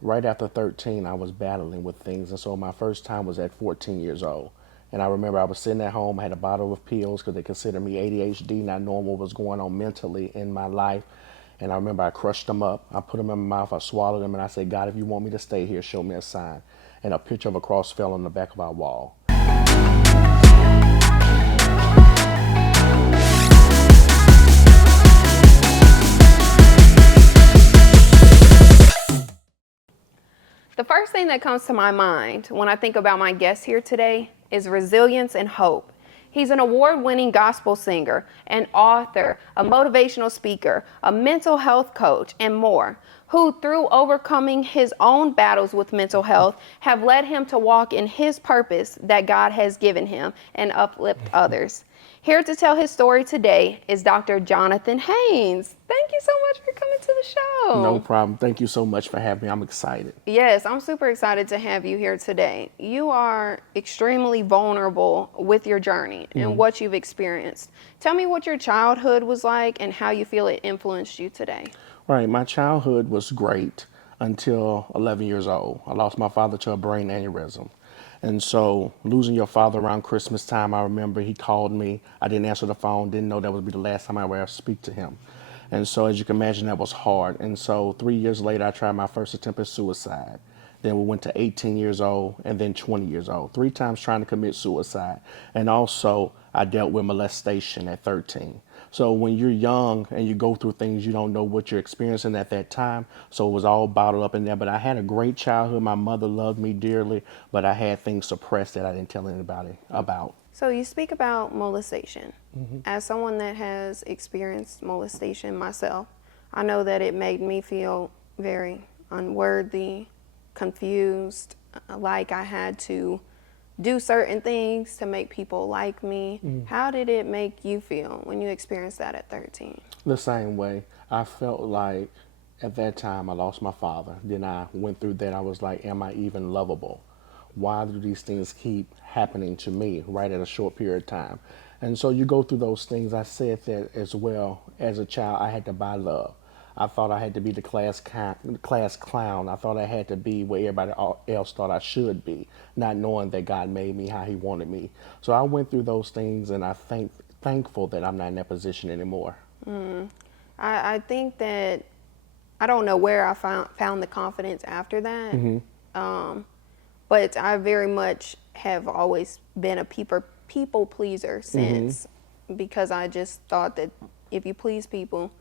right after 13, I was battling with things. And so my first time was at 14 years old. And I remember I was sitting at home, I had a bottle of pills because they considered me ADHD, not knowing what was going on mentally in my life. And I remember I crushed them up. I put them in my mouth, I swallowed them, and I said, God, if you want me to stay here, show me a sign. And a picture of a cross fell on the back of our wall. The first thing that comes to my mind when I think about my guest here today is resilience and hope. He's an award-winning gospel singer, an author, a motivational speaker, a mental health coach, and more, who through overcoming his own battles with mental health have led him to walk in his purpose that God has given him and uplift others. Here to tell his story today is Dr. Jonathan Haynes. Thank you so much for coming to the No show. problem. Thank you so much for having me. I'm excited. Yes, I'm super excited to have you here today. You are extremely vulnerable with your journey and what you've experienced. Tell me what your childhood was like and how you feel it influenced you today. Right, my childhood was great until 11 years old. I lost my father to a brain aneurysm. And so losing your father around Christmas time, I remember he called me. I didn't answer the phone, didn't know that would be the last time I would ever speak to him. And so as you can imagine, that was hard. And so 3 years later, I tried my first attempt at suicide. Then we went to 18 years old and then 20 years old, three times trying to commit suicide. And also I dealt with molestation at 13. So when you're young and you go through things, you don't know what you're experiencing at that time. So it was all bottled up in there. But I had a great childhood. My mother loved me dearly, but I had things suppressed that I didn't tell anybody about. So you speak about molestation. As someone that has experienced molestation myself, I know that it made me feel very unworthy, confused, like I had to do certain things to make people like me. How did it make you feel when you experienced that at 13? The same way. I felt like at that time I lost my father. Then I went through that. I was like, am I even lovable? Why do these things keep happening to me right at a short period of time? And so you go through those things. I said that as well. As a child, I had to buy love. I thought I had to be the class clown. I thought I had to be where everybody else thought I should be, not knowing that God made me how He wanted me. So I went through those things, and I thankful that I'm not in that position anymore. I think that I don't know where I found the confidence after that. But I very much have always been a people pleaser since, because I just thought that if you please people,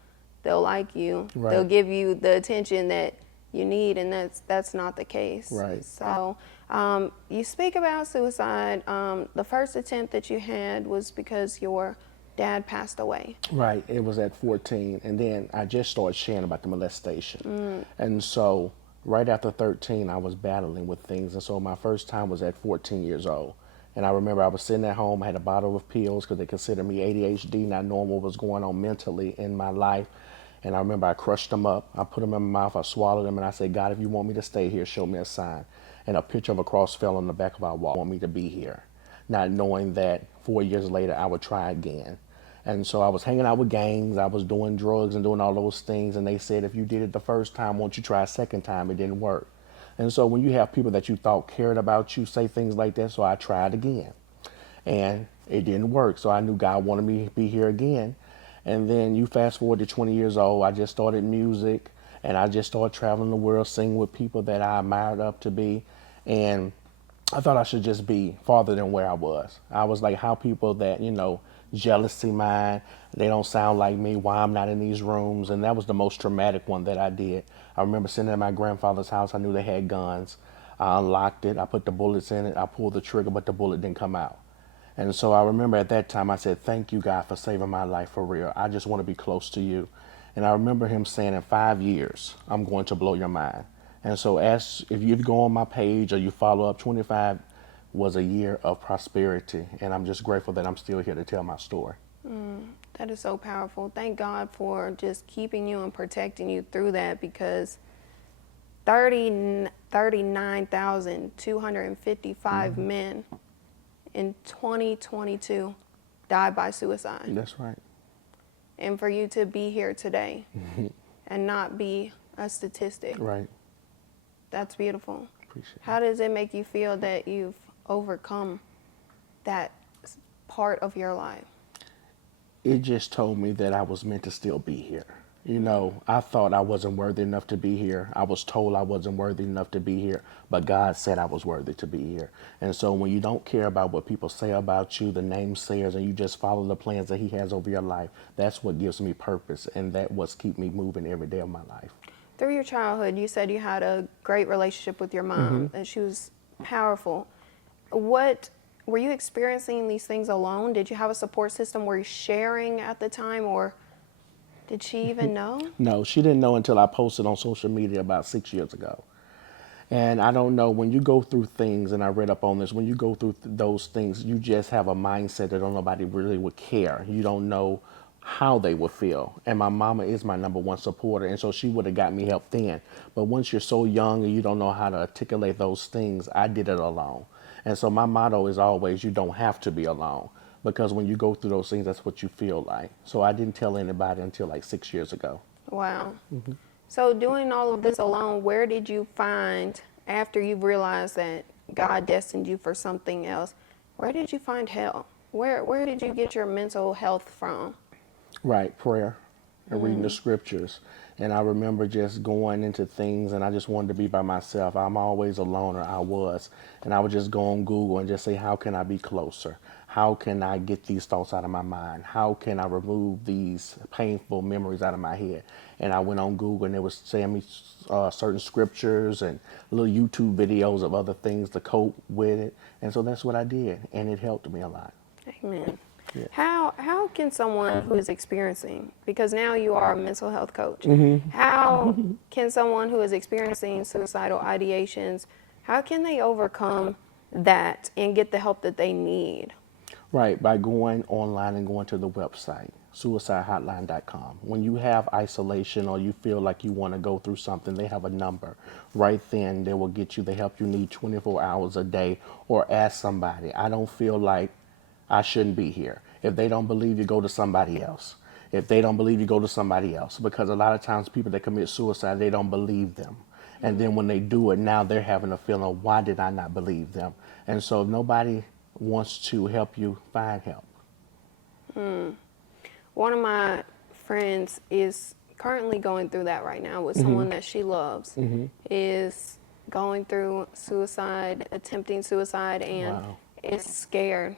they'll like you. Right. They'll give you the attention that you need, and that's not the case. Right. So you speak about suicide. The first attempt that you had was because your dad passed away. Right. It was at 14. And then I just started sharing about the molestation. And so right after 13, I was battling with things. And so my first time was at 14 years old. And I remember I was sitting at home, I had a bottle of pills because they considered me ADHD, not knowing what was going on mentally in my life. And I remember I crushed them up. I put them in my mouth, I swallowed them, and I said, God, if you want me to stay here, show me a sign. And a picture of a cross fell on the back of our wall. Want me to be here, not knowing that 4 years later I would try again. And so I was hanging out with gangs, I was doing drugs and doing all those things. And they said, if you did it the first time, won't you try a second time? It didn't work. And so when you have people that you thought cared about you say things like that, so I tried again. And it didn't work. So I knew God wanted me to be here again. And then you fast forward to 20 years old, I just started music and I just started traveling the world, singing with people that I admired up to be. And I thought I should just be farther than where I was. I was like, how people that, jealousy mind, they don't sound like me, why I'm not in these rooms. And that was the most traumatic one that I did. I remember sitting at my grandfather's house, I knew they had guns. I unlocked it, I put the bullets in it, I pulled the trigger, but the bullet didn't come out. And so I remember at that time I said, thank you, God, for saving my life for real. I just want to be close to you. And I remember him saying, in 5 years, I'm going to blow your mind. And so if you go on my page or you follow up, 25 was a year of prosperity. And I'm just grateful that I'm still here to tell my story. That is so powerful. Thank God for just keeping you and protecting you through that, because 39,255 men in 2022 died by suicide. That's right. And for you to be here today and not be a statistic, Right. That's beautiful. Appreciate How does it make you feel that you've overcome that part of your life? It just told me that I was meant to still be here. You know, I thought I wasn't worthy enough to be here. I was told I wasn't worthy enough to be here, but God said I was worthy to be here. And so when you don't care about what people say about you, the namesayers, and you just follow the plans that He has over your life, that's what gives me purpose, and that what's keep me moving every day of my life. Through your childhood, you said you had a great relationship with your mom, and she was powerful. What were you experiencing these things alone? Did you have a support system? Were you sharing at the time, or did she even know? No, she didn't know until I posted on social media about 6 years ago. And I don't know, when you go through things, and I read up on this, when you go through those things, you just have a mindset that nobody really would care. You don't know how they would feel. And my mama is my number one supporter, and so she would have got me help then. But once you're so young and you don't know how to articulate those things, I did it alone. And so my motto is always, you don't have to be alone. Because when you go through those things, that's what you feel like. So I didn't tell anybody until like 6 years ago. Wow. So doing all of this alone, where did you find, after you realized that God destined you for something else, where did you find help? Where did you get your mental health from? Right, prayer and reading the scriptures. And I remember just going into things, and I just wanted to be by myself. I'm always a loner, I was. And I would just go on Google and just say, how can I be closer? How can I get these thoughts out of my mind? How can I remove these painful memories out of my head? And I went on Google, and it was saying me certain scriptures and little YouTube videos of other things to cope with it. And so that's what I did, and it helped me a lot. Amen. Yeah. How can someone who is experiencing, because now you are a mental health coach, how can someone who is experiencing suicidal ideations, how can they overcome that and get the help that they need? Right, by going online and going to the website, suicidehotline.com. When you have isolation or you feel like you want to go through something, they have a number. Right then, they will get you the help you need 24 hours a day, or ask somebody. I don't feel like I shouldn't be here. If they don't believe you, go to somebody else. If they don't believe you, go to somebody else. Because a lot of times people that commit suicide, they don't believe them. And then when they do it, now they're having a feeling, why did I not believe them? And so nobody wants to help you find help. One of my friends is currently going through that right now with someone that she loves, is going through suicide, attempting suicide, and Wow. is scared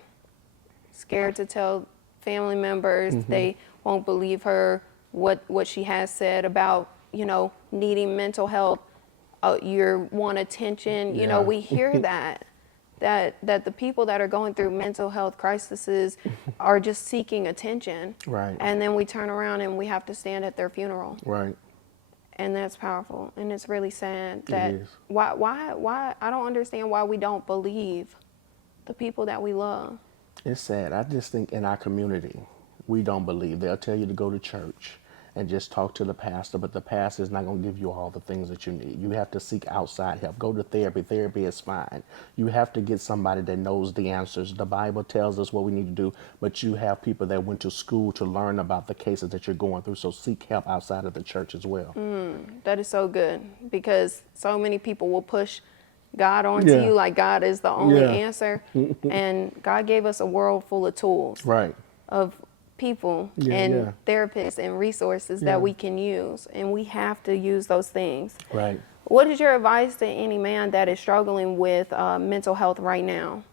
to tell family members. They won't believe her, what she has said about, needing mental health. You want attention. Yeah. We hear that the people that are going through mental health crises are just seeking attention. Right. And then we turn around and we have to stand at their funeral. Right. And that's powerful. And it's really sad It that is. why I don't understand why we don't believe the people that we love. It's sad. I just think in our community, we don't believe. They'll tell you to go to church and just talk to the pastor, but the pastor is not going to give you all the things that you need. You have to seek outside help. Go to therapy. Therapy is fine. You have to get somebody that knows the answers. The Bible tells us what we need to do, but you have people that went to school to learn about the cases that you're going through, so seek help outside of the church as well. That is so good, because so many people will push God onto Yeah. you like God is the only Yeah. answer. And God gave us a world full of tools, Right. of people Yeah, and yeah. therapists and resources Yeah. that we can use, and we have to use those things. Right. What is your advice to any man that is struggling with mental health right now?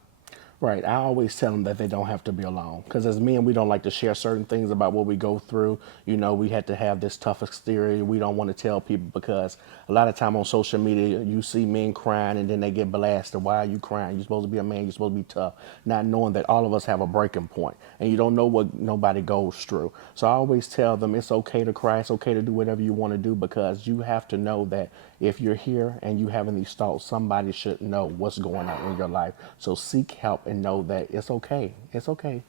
Right. I always tell them that they don't have to be alone. Because as men, we don't like to share certain things about what we go through. We had to have this tough exterior. We don't want to tell people, because a lot of time on social media, you see men crying and then they get blasted. Why are you crying? You're supposed to be a man. You're supposed to be tough. Not knowing that all of us have a breaking point, and you don't know what nobody goes through. So I always tell them it's okay to cry. It's okay to do whatever you want to do, because you have to know that if you're here and you having these thoughts, somebody should know what's going on in your life. So seek help and know that it's okay. It's okay.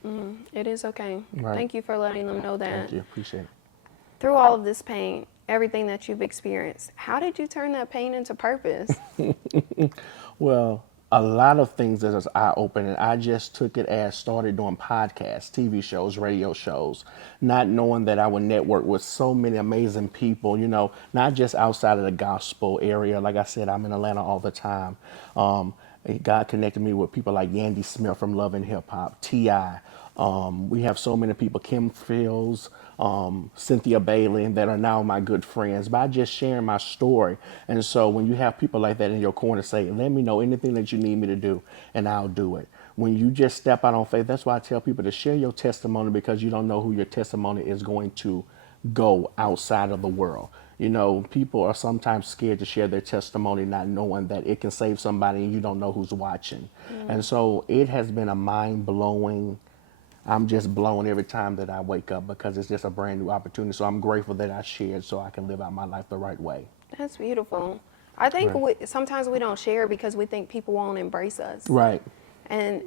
It is okay. Right. Thank you for letting them know that. Thank you. Appreciate it. Through all of this pain, everything that you've experienced, how did you turn that pain into purpose? Well, a lot of things that is eye opening. I just took it as started doing podcasts, TV shows, radio shows, not knowing that I would network with so many amazing people, not just outside of the gospel area. Like I said, I'm in Atlanta all the time. God connected me with people like Yandy Smith from Love and Hip Hop, T.I. We have so many people, Kim Fields, Cynthia Bailey, that are now my good friends by just sharing my story. And so when you have people like that in your corner, say, let me know anything that you need me to do, and I'll do it. When you just step out on faith, that's why I tell people to share your testimony, because you don't know who your testimony is going to go outside of the world. People are sometimes scared to share their testimony, not knowing that it can save somebody and you don't know who's watching. And so it has been a mind-blowing, I'm just blown every time that I wake up, because it's just a brand new opportunity. So I'm grateful that I shared so I can live out my life the right way. That's beautiful. I think Right. sometimes we don't share because we think people won't embrace us. Right. And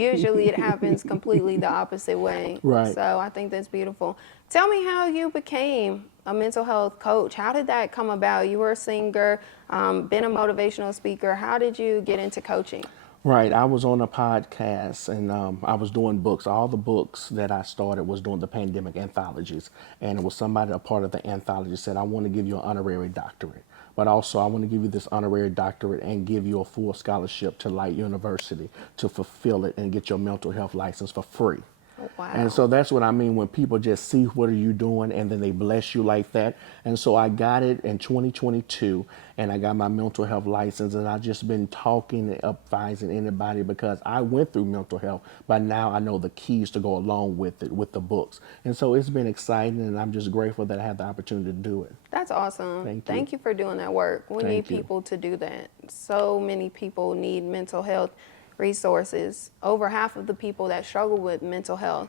usually it happens completely the opposite way. Right. So I think that's beautiful. Tell me how you became a mental health coach. How did that come about? You were a singer, been a motivational speaker. How did you get into coaching? Right. I was on a podcast, and I was doing books. All the books that I started was doing the pandemic anthologies. And it was somebody, a part of the anthology, said, I want to give you an honorary doctorate. But also, I want to give you this honorary doctorate and give you a full scholarship to Light University to fulfill it and get your mental health license for free. Oh, wow. And so that's what I mean when people just see what are you doing and then they bless you like that. And so I got it in 2022, and I got my mental health license, and I've just been talking and advising anybody, because I went through mental health, but now I know the keys to go along with it, with the books. And so it's been exciting, and I'm just grateful that I had the opportunity to do it. That's awesome. Thank you. You for doing that work. We need Thank you. people to do that. So many people need mental health resources. Over half of the people that struggle with mental health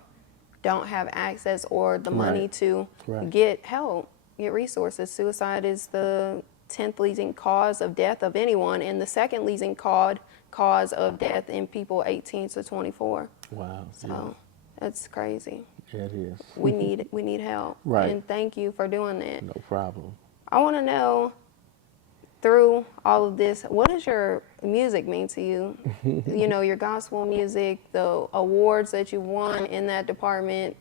don't have access or the money Right. to Right. get help, get resources. Suicide is the 10th leading cause of death of anyone, and the second leading cause of death in people 18 to 24. Wow. So that's crazy. Yeah, it is. We need help. Right. And thank you for doing that. No problem. I want to know, through all of this, what does your music mean to you? Your gospel music, the awards that you won in that department.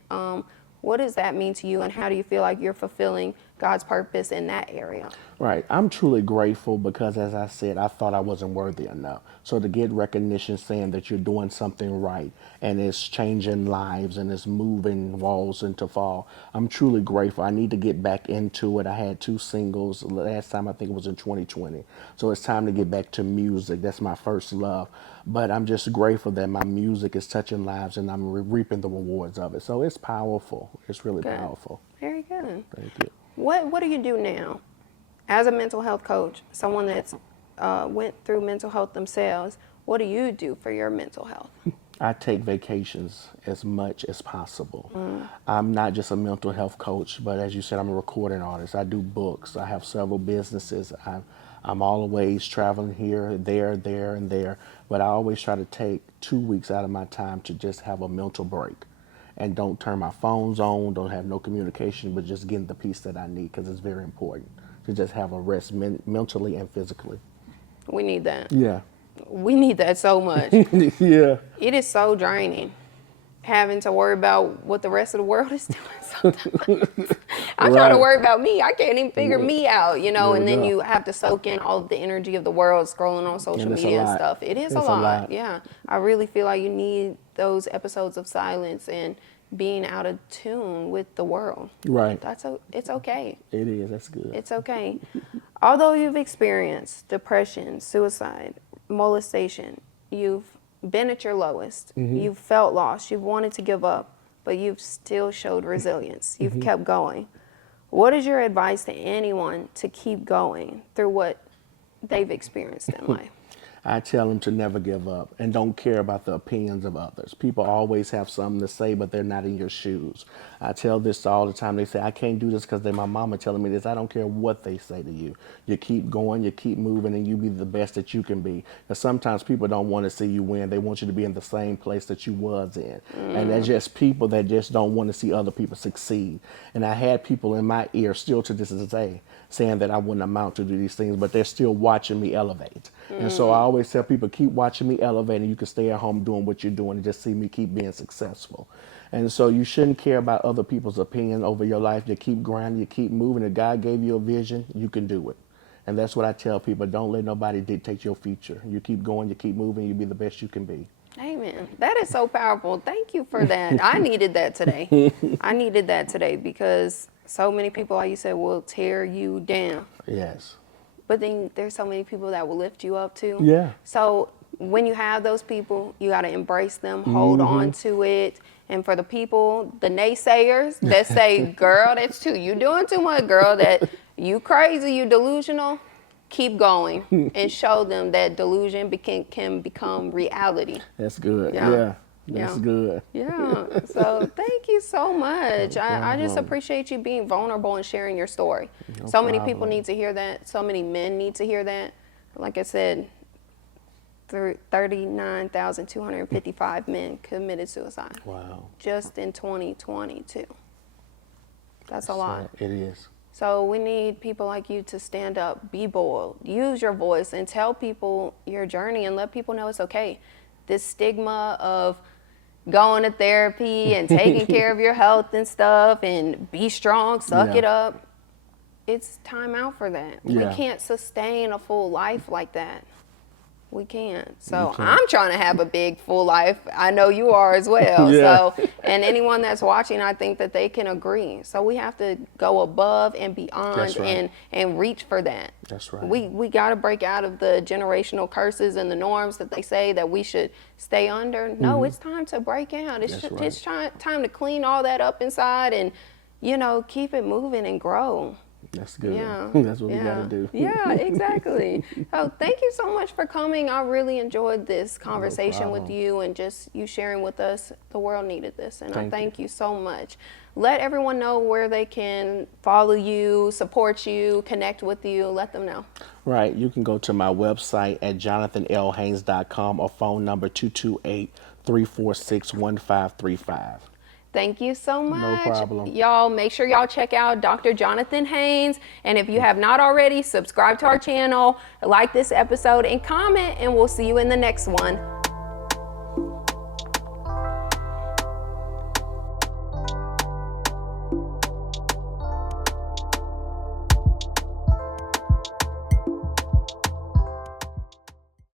What does that mean to you, and how do you feel like you're fulfilling God's purpose in that area? Right. I'm truly grateful, because, as I said, I thought I wasn't worthy enough. So to get recognition saying that you're doing something right and it's changing lives and it's moving walls into fall, I'm truly grateful. I need to get back into it. I had 2 singles. Last time I think it was in 2020. So it's time to get back to music. That's my first love. But I'm just grateful that my music is touching lives and I'm reaping the rewards of it. So it's powerful. It's really Good. powerful. Very good. Thank you. What do you do now as a mental health coach, someone that's went through mental health themselves? What do you do for your mental health? I take vacations as much as possible. I'm not just a mental health coach, but as you said, I'm a recording artist. I do books. I have several businesses. I'm always traveling here, there, and there. But I always try to take 2 weeks out of my time to just have a mental break. And don't turn my phones on, don't have no communication, but just getting the peace that I need, because it's very important to just have a rest mentally and physically. We need that. Yeah. We need that so much. Yeah. It is so draining having to worry about what the rest of the world is doing sometimes. I'm trying to Right. worry about me. I can't even figure me out, There and we then go. you have to soak in all of the energy of the world scrolling on social And it's a media and lot. stuff. It is It's a a lot. lot. Yeah. I really feel like you need those episodes of silence and being out of tune with the world. Right. It's okay. It is. That's good. It's okay. Although you've experienced depression, suicide, molestation, you've been at your lowest, you've felt lost, you've wanted to give up, but you've still showed resilience. You've kept going. What is your advice to anyone to keep going through what they've experienced in life? I tell them to never give up and don't care about the opinions of others. People always have something to say, but they're not in your shoes. I tell this all the time. They say, I can't do this because they're my mama telling me this. I don't care what they say to you. You keep going, you keep moving, and you be the best that you can be. Because sometimes people don't want to see you win. They want you to be in the same place that you was in. And they're just people that just don't want to see other people succeed. And I had people in my ear still to this day saying that I wouldn't amount to do these things, but they're still watching me elevate. And so I always always tell people, keep watching me elevate, and you can stay at home doing what you're doing and just see me keep being successful. And so you shouldn't care about other people's opinion over your life. You keep grinding, you keep moving. If God gave you a vision, you can do it. And that's what I tell people. Don't let nobody dictate your future. You keep going, you keep moving, you be the best you can be. Amen. That is so powerful. Thank you for that. I needed that today. I needed that today because so many people, like you said, will tear you down. Yes. But then there's so many people that will lift you up too. Yeah. So when you have those people, you got to embrace them, hold on to it. And for the people, the naysayers that say, girl, that's too, you doing too much, girl, that you crazy, you delusional, keep going and show them that delusion can become reality. That's good. Yeah. That's good. Yeah. So thank you so much. I just appreciate you being vulnerable and sharing your story. So many people need to hear that. So many men need to hear that. Like I said, 39,255 men committed suicide. Wow. Just in 2022. That's a lot. It is. So we need people like you to stand up, be bold, use your voice, and tell people your journey and let people know it's okay. This stigma of going to therapy and taking care of your health and stuff and be strong, suck it up. It's time out for that. Yeah. We can't sustain a full life like that. We can't. So I'm trying to have a big full life. I know you are as well. Yeah. So, and anyone that's watching, I think that they can agree. So we have to go above and beyond. That's right. and reach for that. That's right. We got to break out of the generational curses and the norms that they say that we should stay under. No, it's time to break out. It's time to clean all that up inside and, keep it moving and grow. That's good. Yeah. That's what we got to do. Yeah, exactly. So thank you so much for coming. I really enjoyed this conversation with you and just you sharing with us. The world needed this, and I thank you so much. Let everyone know where they can follow you, support you, connect with you. Let them know. Right. You can go to my website at jonathanlhaynes.com or phone number 228-346-1535. Thank you so much. No problem. Y'all, make sure y'all check out Dr. Jonathan Haynes. And if you have not already, subscribe to our channel, like this episode, and comment, and we'll see you in the next one.